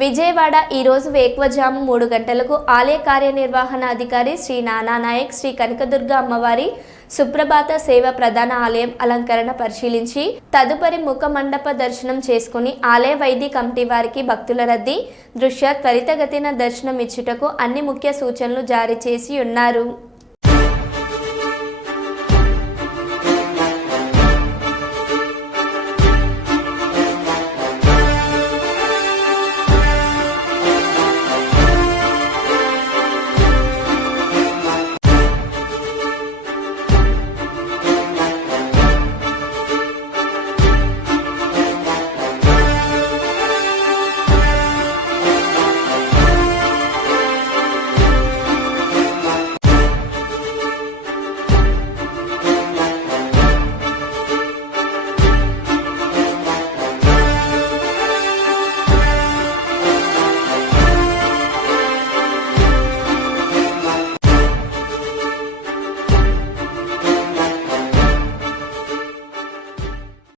విజయవాడ ఈ రోజు వేకువజాము 3 గంటలకు ఆలయ కార్యనిర్వహణాధికారి శ్రీ నానా నాయక్ శ్రీ కనకదుర్గ అమ్మవారి సుప్రభాత సేవ ప్రధాన ఆలయం అలంకరణ పరిశీలించి తదుపరి ముఖ మండప దర్శనం చేసుకుని ఆలయ వైద్య కమిటీ వారికి భక్తుల రద్దీ దృష్ట్యా త్వరితగతిన దర్శనం ఇచ్చుటకు అన్ని ముఖ్య సూచనలు జారీ చేసి ఉన్నారు.